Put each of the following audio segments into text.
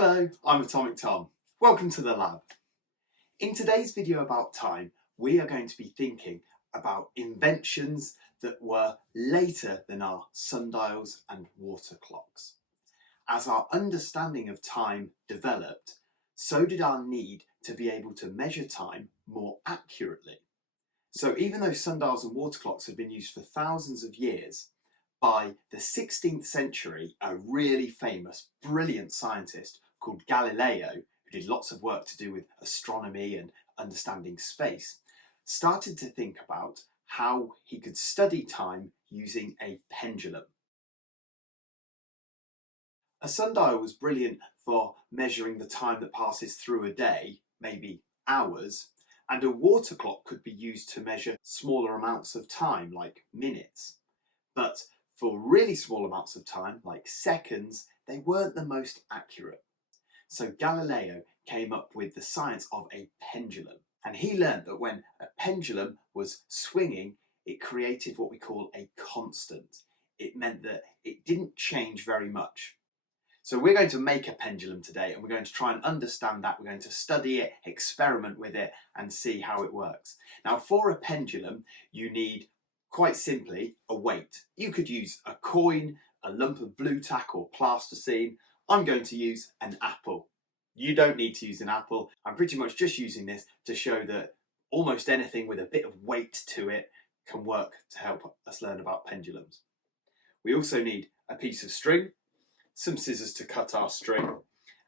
Hello, I'm Atomic Tom. Welcome to the lab. In today's video about time, we are going to be thinking about inventions that were later than our sundials and water clocks. As our understanding of time developed, so did our need to be able to measure time more accurately. So even though sundials and water clocks had been used for thousands of years, by the 16th century, a really famous, brilliant scientist called Galileo, who did lots of work to do with astronomy and understanding space, started to think about how he could study time using a pendulum. A sundial was brilliant for measuring the time that passes through a day, maybe hours, and a water clock could be used to measure smaller amounts of time, like minutes. But for really small amounts of time, like seconds, they weren't the most accurate. So Galileo came up with the science of a pendulum. And he learned that when a pendulum was swinging, it created what we call a constant. It meant that it didn't change very much. So we're going to make a pendulum today, and we're going to try and understand that. We're going to study it, experiment with it, and see how it works. Now, for a pendulum, you need, quite simply, a weight. You could use a coin, a lump of blue tack or plasticine. I'm going to use an apple. You don't need to use an apple. I'm pretty much just using this to show that almost anything with a bit of weight to it can work to help us learn about pendulums. We also need a piece of string, some scissors to cut our string,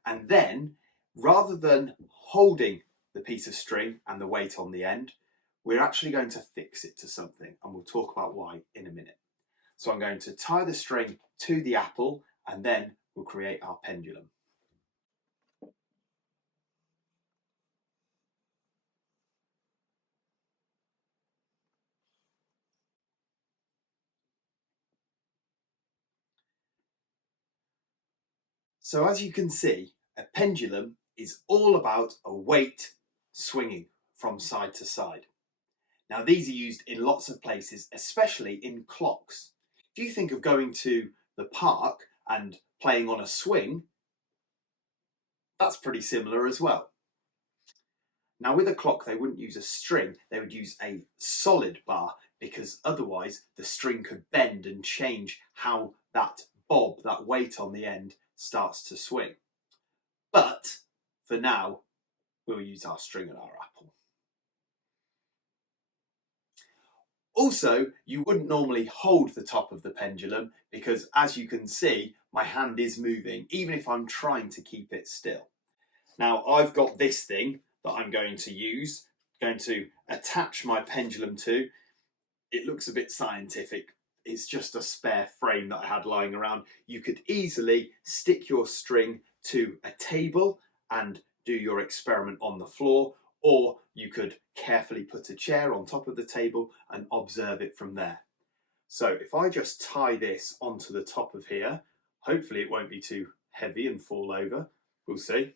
and then, rather than holding the piece of string and the weight on the end, we're actually going to fix it to something, and we'll talk about why in a minute. So I'm going to tie the string to the apple, and then we'll create our pendulum. So as you can see, a pendulum is all about a weight swinging from side to side. Now these are used in lots of places, especially in clocks. If you think of going to the park and playing on a swing, that's pretty similar as well. Now with a clock they wouldn't use a string, they would use a solid bar, because otherwise the string could bend and change how that bob, that weight on the end, starts to swing. But for now, we'll use our string and our apple. Also, you wouldn't normally hold the top of the pendulum because, as you can see, my hand is moving, even if I'm trying to keep it still. Now, I've got this thing that I'm going to use, going to attach my pendulum to. It looks a bit scientific. It's just a spare frame that I had lying around. You could easily stick your string to a table and do your experiment on the floor, or you could carefully put a chair on top of the table and observe it from there. So if I just tie this onto the top of here, hopefully it won't be too heavy and fall over. We'll see.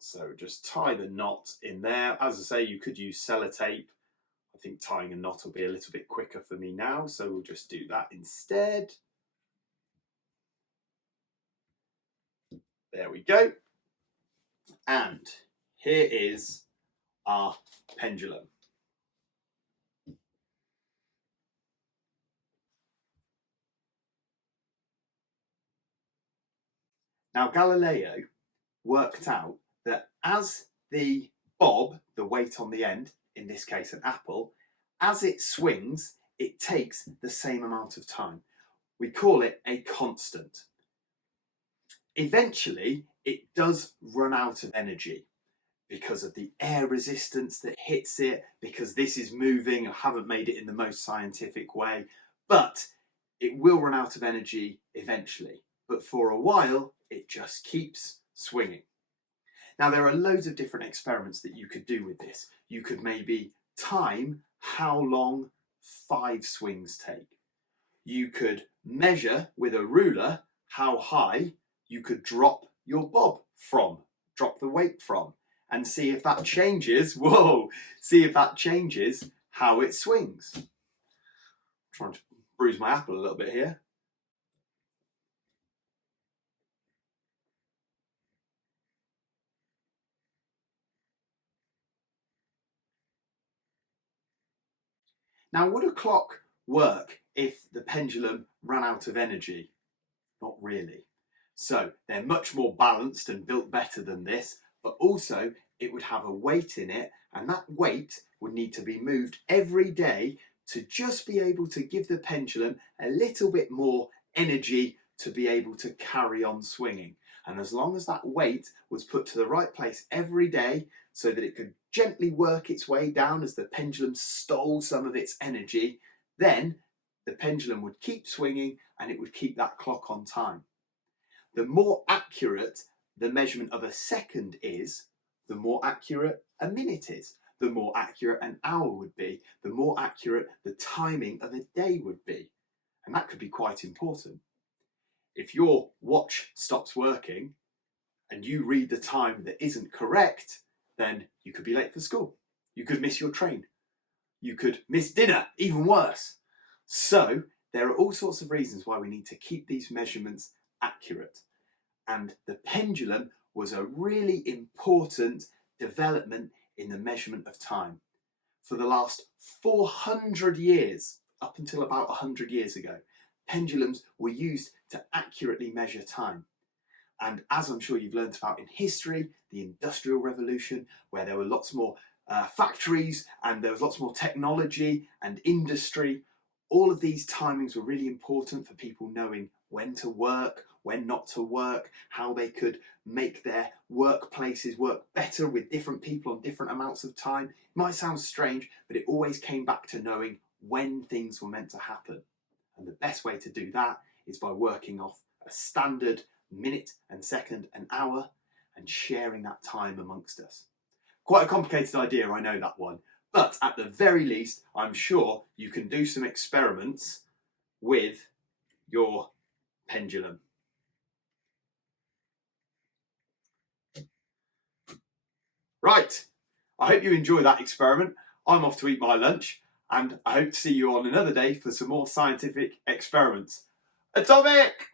So just tie the knot in there. As I say, you could use sellotape. I think tying a knot will be a little bit quicker for me now, so we'll just do that instead. There we go. And here is our pendulum. Now Galileo worked out that as the bob, the weight on the end, in this case an apple, as it swings, it takes the same amount of time. We call it a constant. Eventually, it does run out of energy because of the air resistance that hits it, because this is moving. I haven't made it in the most scientific way, but it will run out of energy eventually. But for a while, it just keeps swinging. Now, there are loads of different experiments that you could do with this. You could maybe time how long 5 swings take. You could measure with a ruler how high you could drop your bob from, drop the weight from, and see if that changes, see if that changes how it swings. I'm trying to bruise my apple a little bit here. Now, would a clock work if the pendulum ran out of energy? Not really. So they're much more balanced and built better than this, but also it would have a weight in it, and that weight would need to be moved every day to just be able to give the pendulum a little bit more energy to be able to carry on swinging. And as long as that weight was put to the right place every day so that it could gently work its way down as the pendulum stole some of its energy, then the pendulum would keep swinging and it would keep that clock on time. The more accurate the measurement of a second is, the more accurate a minute is. The more accurate an hour would be, the more accurate the timing of a day would be. And that could be quite important. If your watch stops working and you read the time that isn't correct, then you could be late for school. You could miss your train. You could miss dinner, even worse. So there are all sorts of reasons why we need to keep these measurements accurate. And the pendulum was a really important development in the measurement of time. For the last 400 years, up until about 100 years ago, pendulums were used to accurately measure time. And as I'm sure you've learned about in history, the Industrial Revolution, where there were lots more factories and there was lots more technology and industry, all of these timings were really important for people knowing when to work, when not to work, how they could make their workplaces work better with different people on different amounts of time. It might sound strange, but it always came back to knowing when things were meant to happen. And the best way to do that is by working off a standard minute and second and hour and sharing that time amongst us. Quite a complicated idea, I know that one, but at the very least, I'm sure you can do some experiments with your pendulum. Right, I hope you enjoy that experiment. I'm off to eat my lunch, and I hope to see you on another day for some more scientific experiments. Atomic!